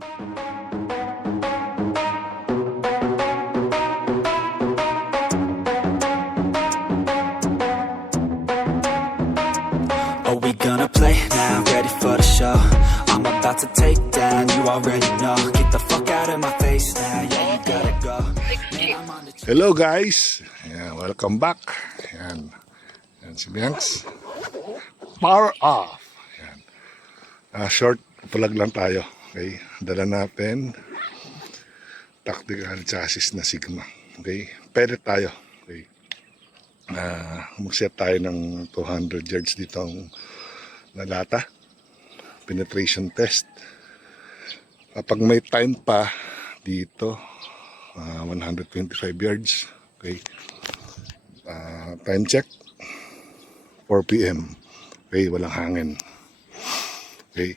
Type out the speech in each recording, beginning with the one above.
Are we gonna play now? Ready for the show? I'm about to take down, you already know. Get the fuck out of my face now, yeah, you gotta go. Man, I'm on the Hello guys, ayan, welcome back. Ayan, ayan si Bianx. Power off. Ayan. Short vlog lang tayo. Okay, dala natin tactical chassis na Sigma. Okay, pwede tayo. Okay, mag-set tayo ng 200 yards dito na lata. Penetration test. Kapag may time pa dito, 125 yards. Okay, time check 4 p.m. Okay, walang hangin. Okay,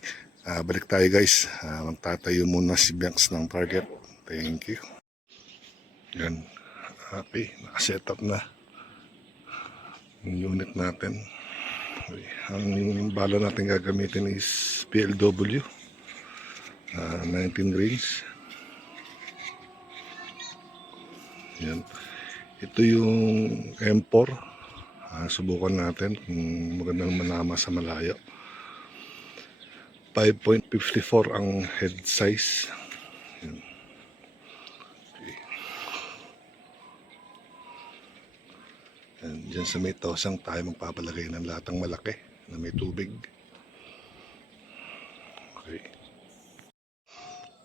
balik tayo guys. Magtatayo muna si Bianx ng target. Thank you. Yan. Okay, nakaset up na yung unit natin. Okay. Ang bala natin gagamitin is PLW 19 grains. Yan. Ito yung M4. Subukan natin kung magandang manama sa malayo. 5.54 ang head size. Yan. Okay. Yan. Diyan sa may tosang tayo magpapalagay ng latang malaki na may tubig. Okay.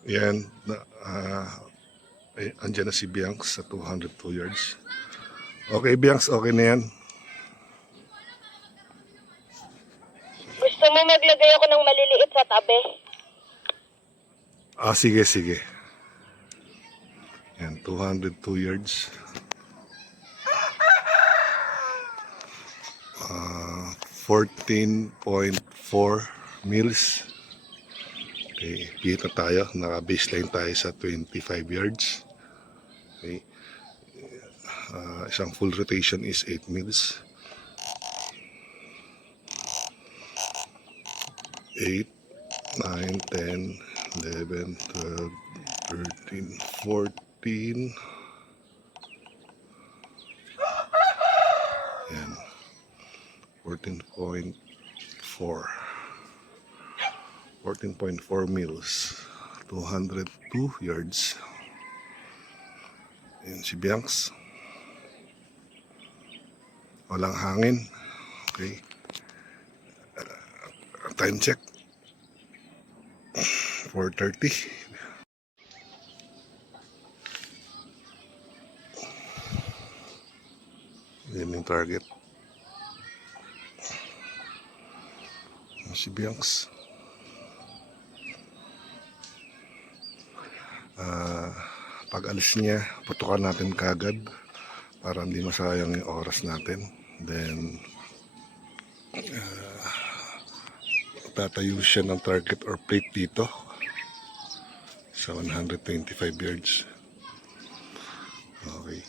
Yan. Andyan na si Bianx sa 202 yards. Okay, Bianx, okay na yan. Gusto mo maglagay ako ng maliliit sa tabi? Sige, sige. Yan, 202 yards. 14.4 mils. Okay, kita tayo. Naka-baseline tayo sa 25 yards. Okay. Isang full rotation is 8 mils. 8, 9, 10, 11, 12, 13, 14. Yan. 14.4. 14.4 mils. 202 yards. Yan si Bianx. Walang hangin. Okay. Time check 4:30. Yan yung target. Si Bianx. Pag alis niya, putukan natin kagad para hindi masayang yung oras natin. Then tatayo siya ng target or plate dito sa 125 yards. Okay.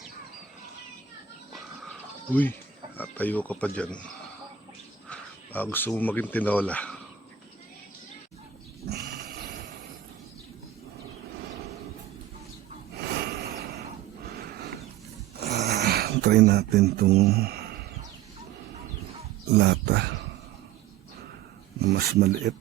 Uy, tatayo ka pa dyan. Gusto mo maging tinola. Try natin itong lata na mas maliit.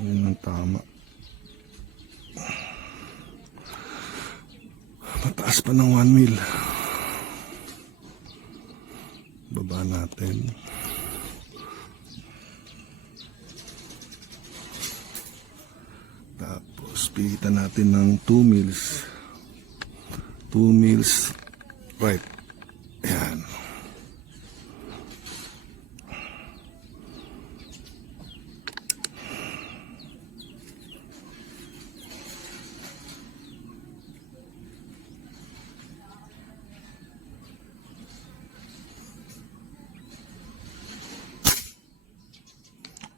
Yun ang tama. Mataas pa ng 1 mil. Baba natin. Tapos pilitan natin ng 2 mils. 2 mils right. Ayan.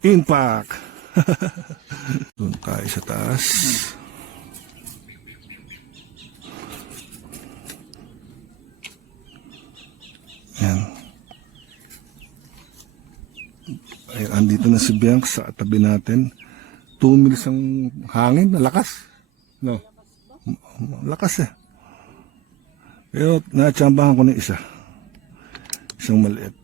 Impact. Doon tayo sa taas. Yan. Ay, andito na si Bianc sa tabi natin. 2 miles ang hangin, lakas. No. Lakas eh. Pero natsambahan ko ng isa. Isang maliit.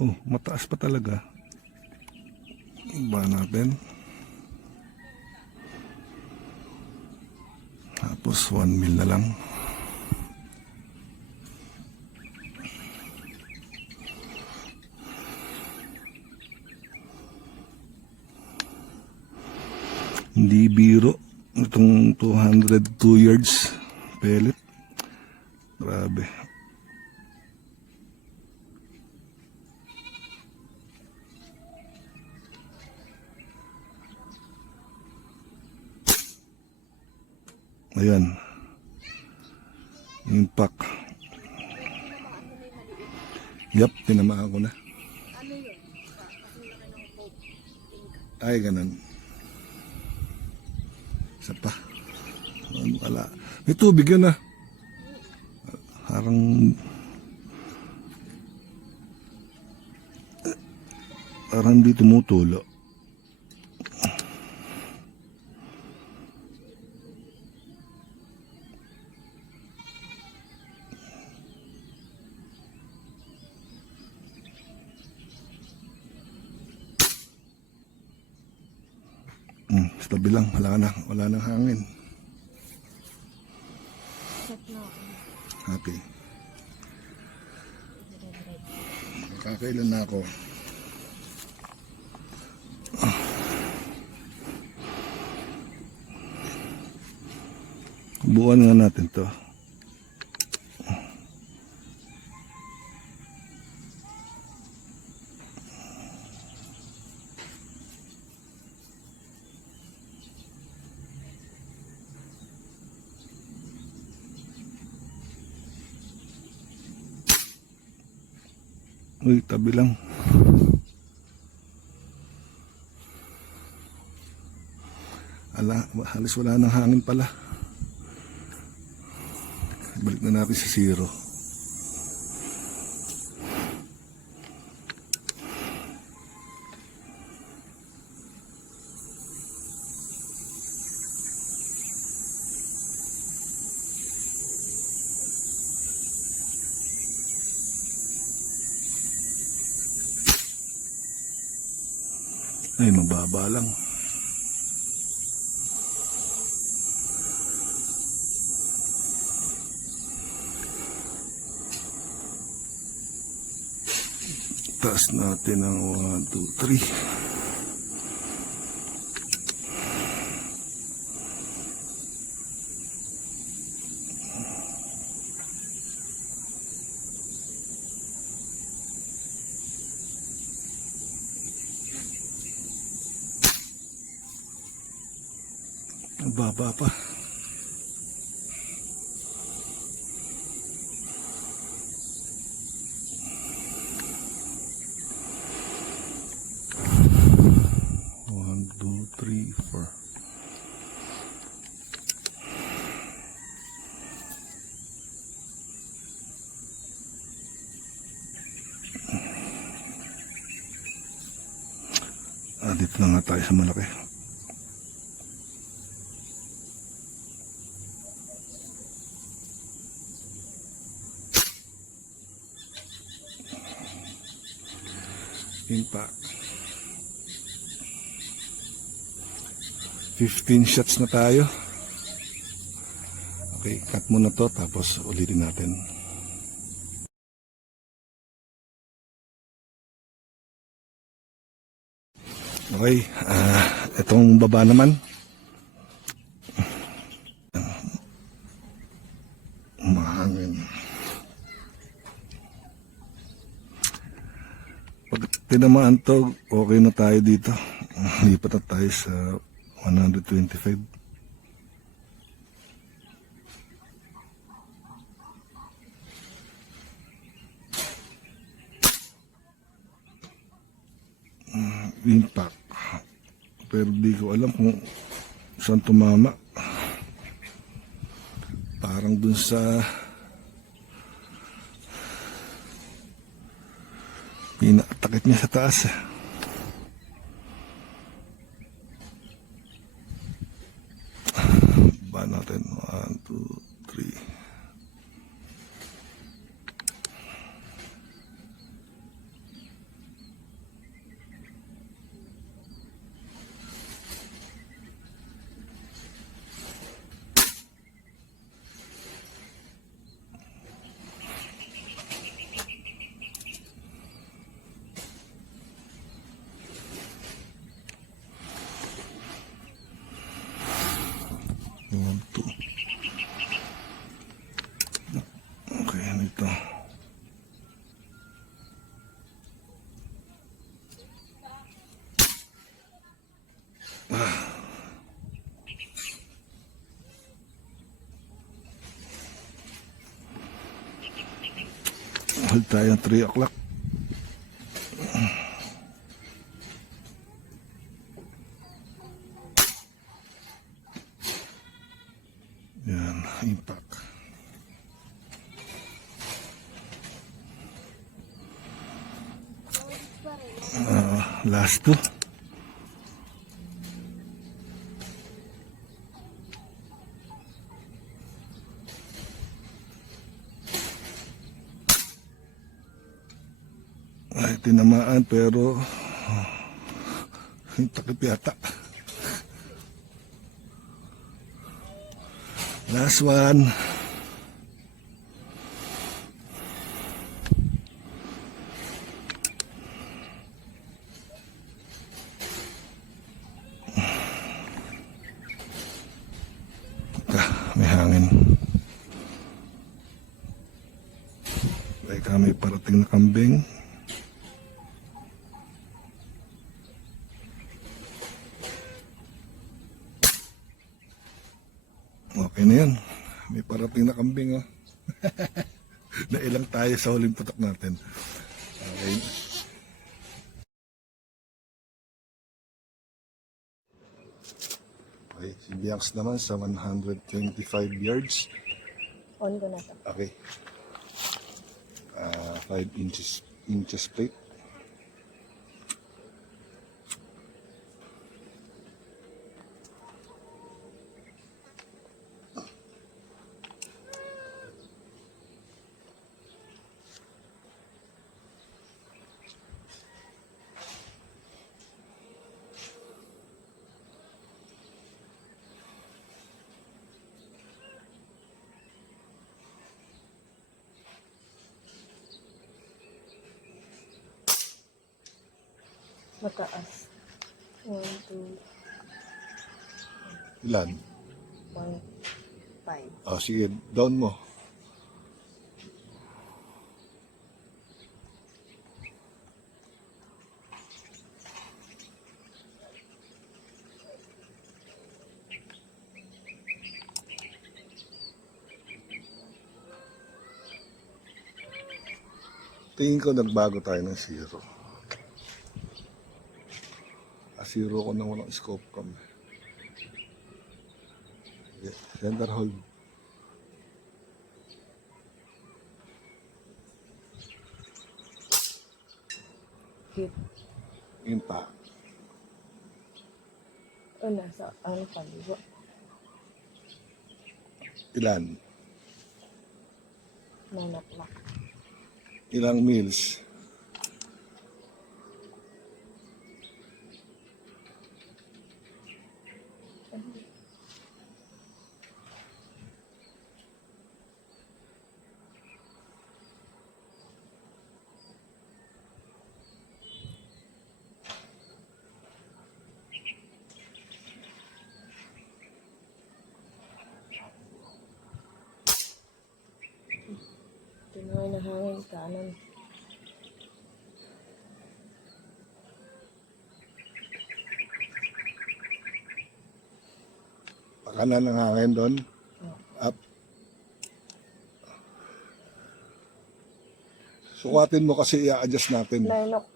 Oh, mataas pa talaga. Iba natin. Tapos 1 mil na lang. Hindi biro. Itong 202 yards pellet. Grabe. Ayan. Impact. Yup, tinamaan ko na. Ay, ganun. Isa pa. Wala. May tubig yun ah. Parang di tumutulo. Sa tabi lang, wala nang hangin. Okay. Kakailan na ako. Buuan nga natin to. Uy, tabi lang. Halos wala nang hangin pala. Balik na natin sa zero. Ay, mababa lang. Taas natin ang 1, 2, 3. Baba pa. One, two, three, four. Dito na nga tayo sa malaki. Impact. 15 shots na tayo. Okay, cut muna to tapos ulitin natin. Okay, itong baba naman. Mahangin. Pag tinamaan to, okay na tayo dito. Lipat na tayo sa 125. impact. Pero di ko alam kung saan tumama. Parang dun sa pinakatakit niya sa taas. Ba natin 1, 2, 3. One, two. Okay, ano ito? Hold tayo 3 o'clock. Yan, impact. Last two. Ay, tinamaan pero takip yata. Last one. May hangin. Teka, may parating na kambing. Okay na yan. May parating na kambing, oh. Nailang tayo sa huling putok natin. Okay. Okay, si Bianx naman sa 125 yards. On ko na to. Okay. 5 inches plate. Mataas. 1, 2, Ilan? 1, 5. Oh, sige, down mo. Tingin ko nagbago tayo ng zero. Zero ko na walang scope cam. Yeah, center hold. Hit. Impact. O, nasa ano kaliwa. Ilan? 9 o'clock. Ilang meals? Tinoy na hangin kanan. Pakanan ng hangin doon. Up. Sukatin mo kasi i-adjust natin. 9 o'clock.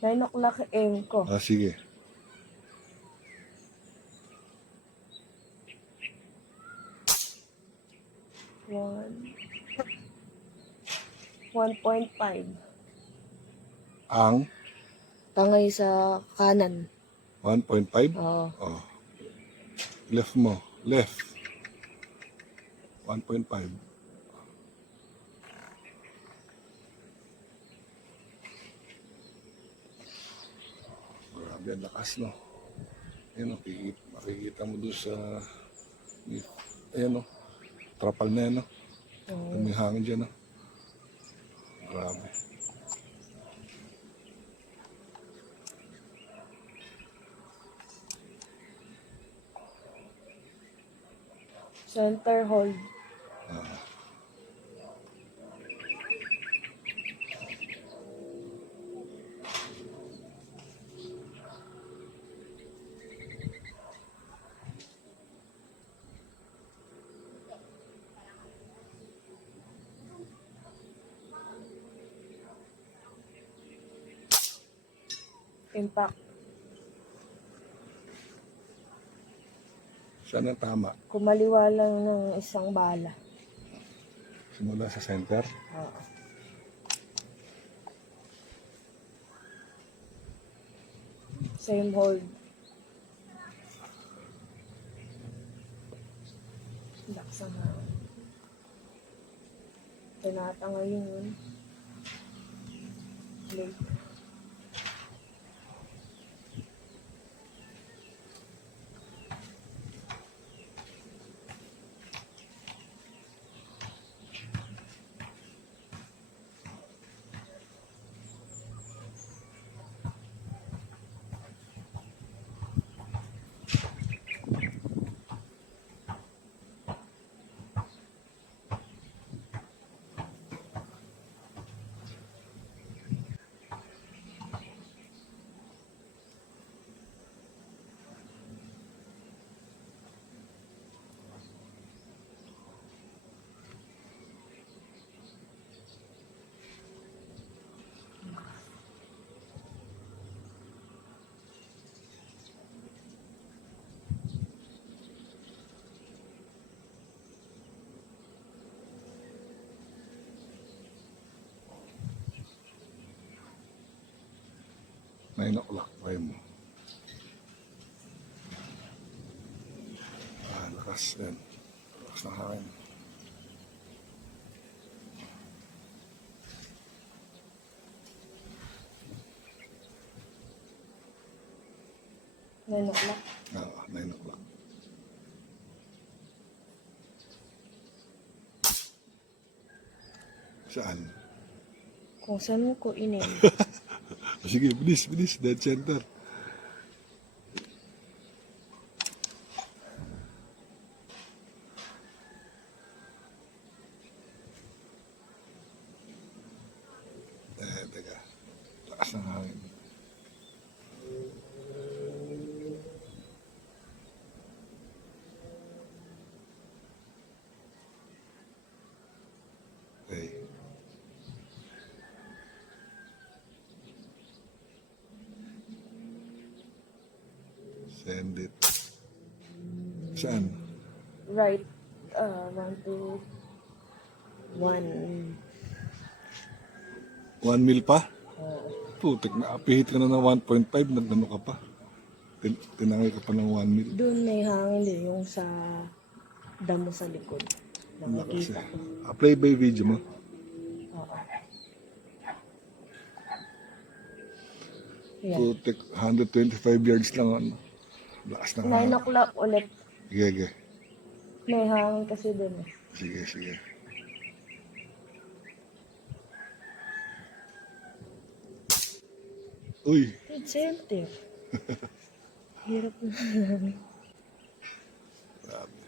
9 o'clock aim ko. Sige. One. 1.5. Ang Tangay sa kanan. 1.5? Oo. Oh. Left mo. Left. 1.5. Grabe, ang lakas, no? Ayan, makikita mo doon sa... Ayan, no? Trapal na yan, no? May hangin dyan, no? Grabe. Center hold. Impact. Saan ang tama? Kumaliwa lang ng isang bala. Simula sa center? Oo. Same hold. Laksa na. Tinatanga yun. Late. Nine o'clock. Try mo. Lakas. Yan. Lakas ng hangin. Nine o'clock. 9 o'clock. Saan? Kung saan mo ko inin. Sige, bilis. Dead center. Teka. Lakas ng hangin. Okay. Send it. Saan? Right. 1 to 1. 1 mil pa? Putik na. Apihit ka na ng 1.5. Nagdano ka pa. Tinangay ka pa ng 1 mil. Doon may hangin din yung sa damo sa likod. Ang lakas Nakikita eh. ko. Play by video mo. Oo. Yan. Putik. 125 yards lang. Ano. Lakas ng 9 hangin. o'clock ulit. Sige. May hangin kasi doon eh. Sige. Uy. Dead center. Hirap na. Grabe.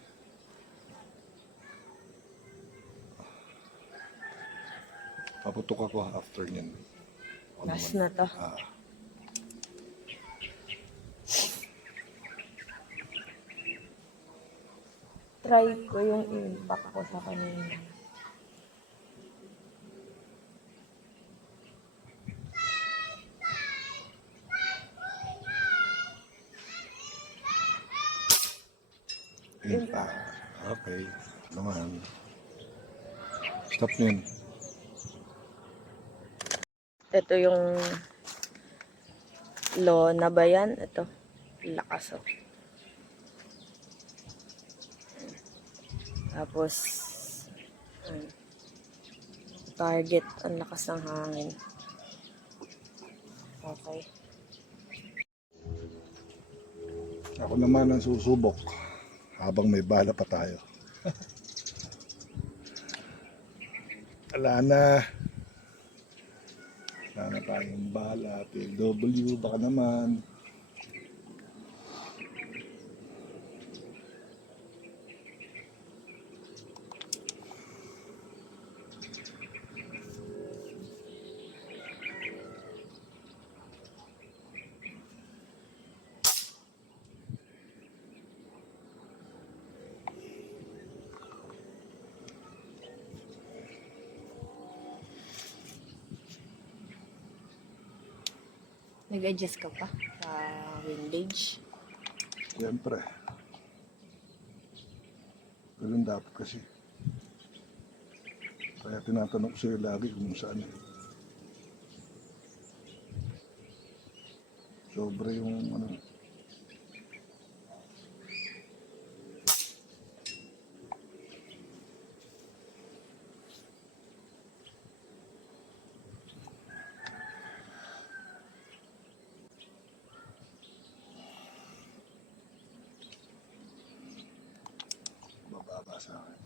Paputok ako after niyan. Last na to. Try ko yung impact ko sa kanina. Yun pa. Okay. Naman. Stop na yun. Ito yung lona ba yan? Ito. Lakas oh. Tapos, target. Ang lakas ng hangin. Okay. Ako naman ang susubok habang may bala pa tayo. Wala na. Wala na tayong bala. PLW baka naman. Nag-adjust ka pa sa windage. Siyempre. Ganun dapat kasi. Kaya tinatanong ko sa'yo lagi kung saan. Sobre yung ano. Bababa sa akin.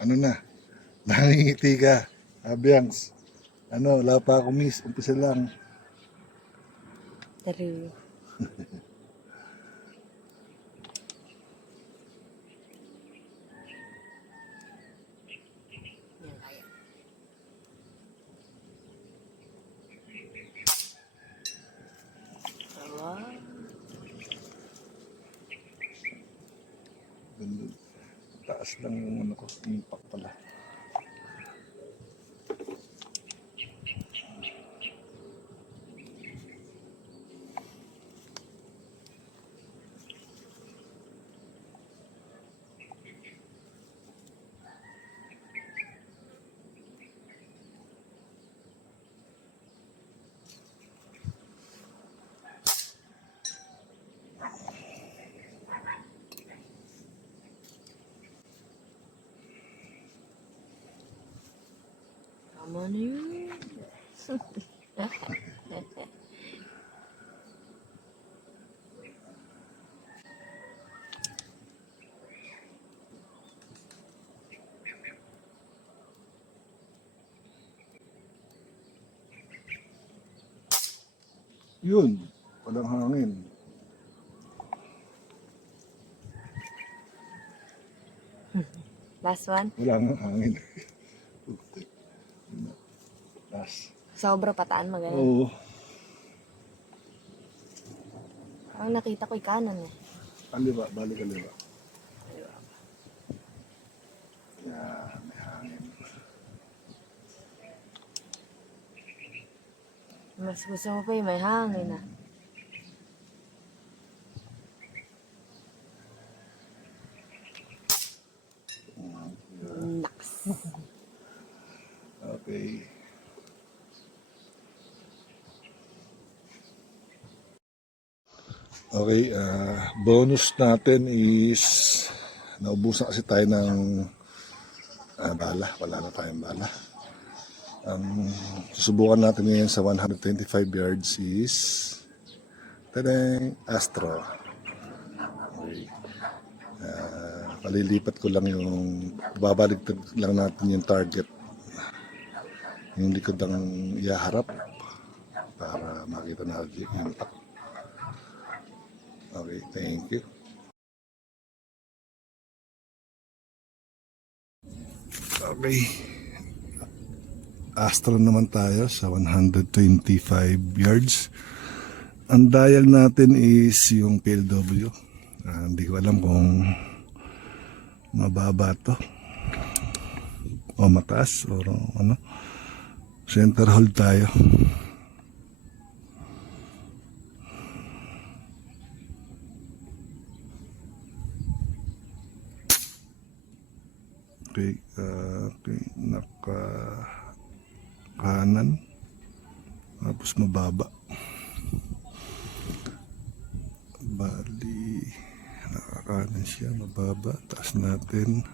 Ano na? Nangingiti ka. Abiyangs. Ano, wala pa ako miss. Umpisa lang. True. Yan kaya. Wow. Ganda. Taas lang yung ano ko. Impact pala. Tama na yun. Yun. Walang hangin. Last one. Wala nga hangin. Last. Sobra pataan magaling. Oo. Ang nakita ko'y kanan eh. Kaliwa. Balik kaliwa. Yan. May hangin. Mas gusto mo pa yung may hangin ah. Naks. Okay. Okay, bonus natin is naubusan kasi tayo ng bala. Wala na tayong bala. Susubukan natin ngayon sa 125 yards is Astro. Okay. Palilipat ko lang yung babalik lang natin yung target. Yung likod ang ihaharap para makita natin yung impact. Okay, thank you. Okay. Astro naman tayo sa 125 yards. Ang dial natin is yung PLW. Hindi ko alam kung mababa to o mataas o ano. Center hold tayo. Okay, naka kanan tapos mababa. Bali nakakanan siya, mababa. Taas natin.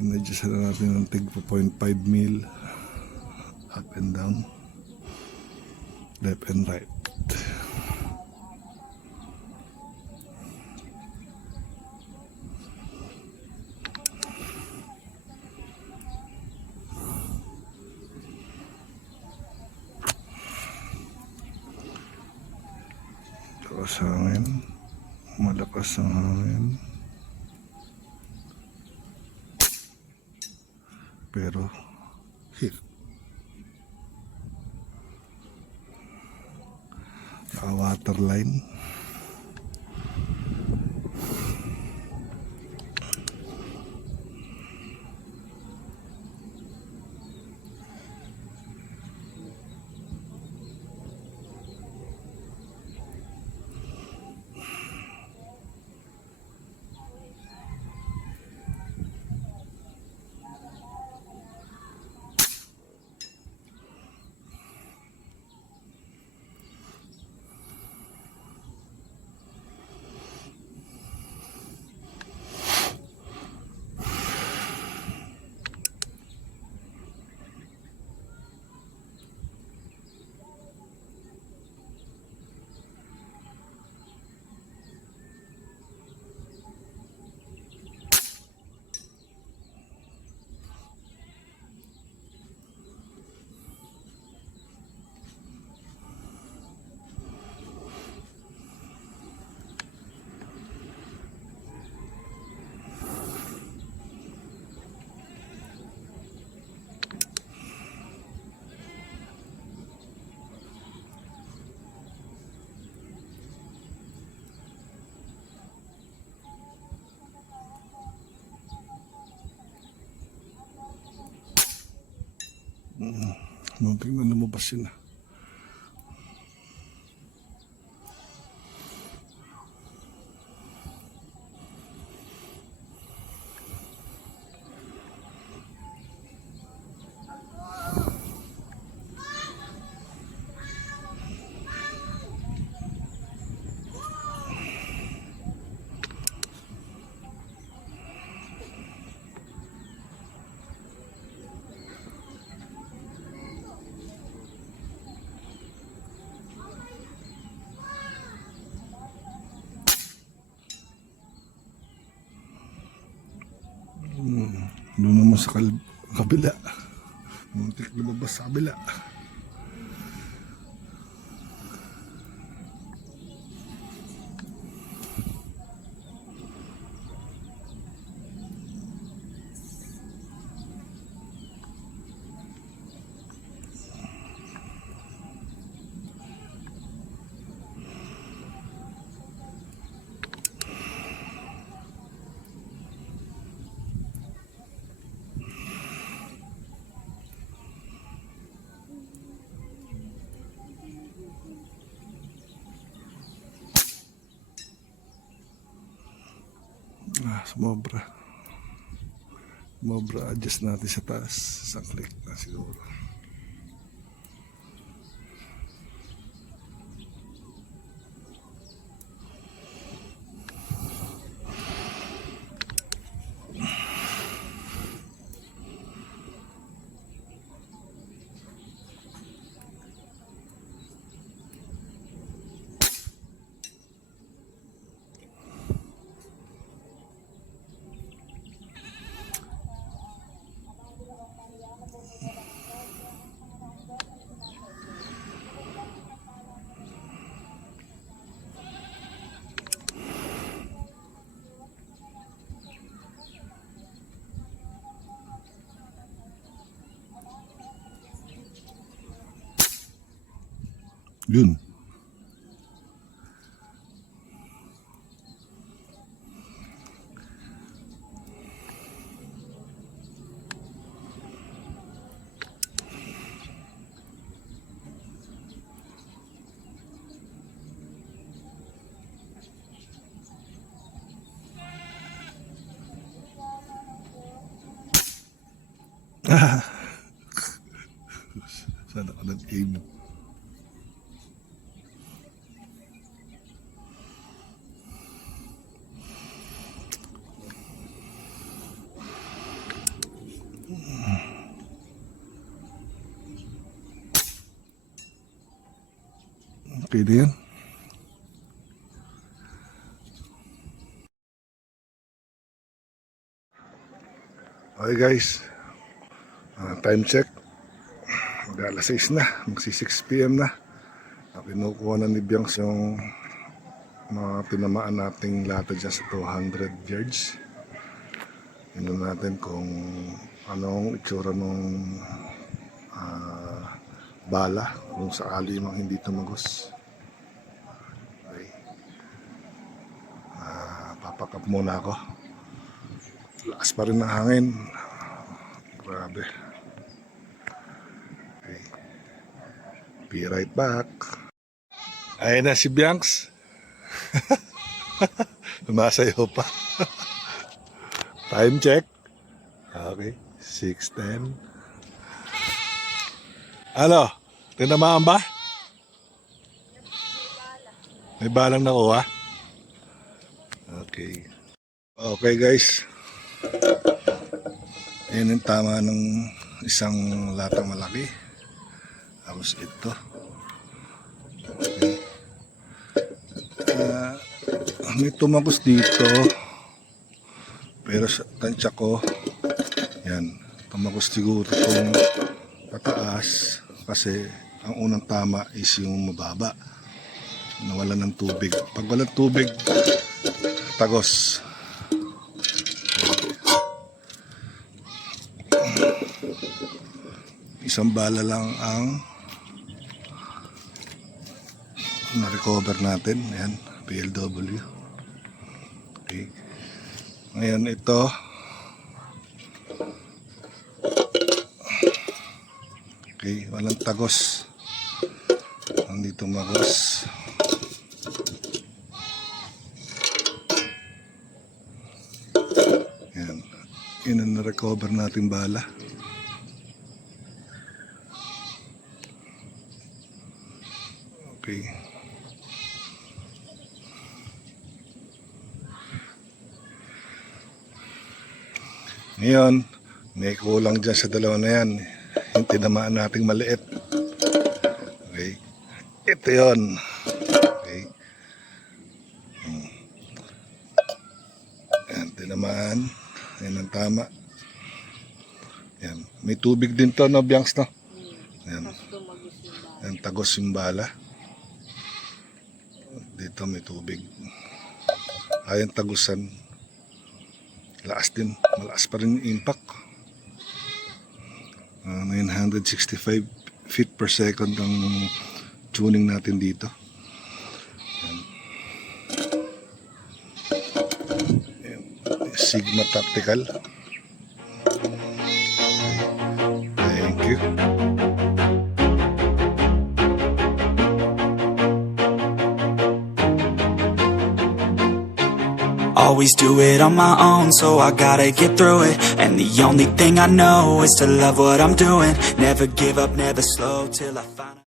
In-adjust na natin ng tig 0.5 mil up and down, left and right. Lakas hangin, malakas ang hangin, pero hit. Naka waterline. Muntik na lumabas yun. Doon naman sa kabila. Muntik lumabas sa kabila. Sumobra. Sumobra. Adjust natin sa taas. Isang click na siguro. Yun. Sana ka nag-aim. Okay na yan. Okay guys, time check. Mag-alas 6 na, magsi 6 PM na. Kinukuha na ni Bianx yung mga tinamaan nating lata dyan sa 200 yards. Tingnan natin kung anong itsura nung bala, kung sakali mang hindi tumagos. Okay. Papakap muna ako. Lakas pa rin ng hangin. Grabe. Okay. Be right back. Ayun na si Bianx. Lumasayaw pa. Time check. Okay. 6:10. Ano? Tinamaan ba? May balang nakuha? Okay. Okay guys. Yan yung tama ng isang latang malaki. Tapos ito. Okay. May tumagos dito. Pero sa tansya ko, yan, tumagos siguro itong pataas. Kasi ang unang tama is yung mababa. Nawalan ng tubig. Pag walang tubig, tagos. Isang bala lang ang na-recover natin. Ayan, PLW. Okay. Ngayon ito, okay, walang tagos. Nandito magos. Ayan. Yun ang na-recover natin bala. Okay. Ngayon, may kulang dyan sa dalawa na yan. Yung tinamaan nating maliit. Okay. Ito yun. Okay. Yan, tinamaan. Yan ang tama. Yan. May tubig din to, no, Bianx, no? Yan. Yan, tagos yung bala. Dito may tubig. Ayan tagusan. Lakas din. Malakas pa rin yung impact. 965 feet per second ang tuning natin dito. Ayan. Sigma Tactical. Thank you. Always do it on my own, so I gotta get through it. And the only thing I know is to love what I'm doing. Never give up, never slow till I find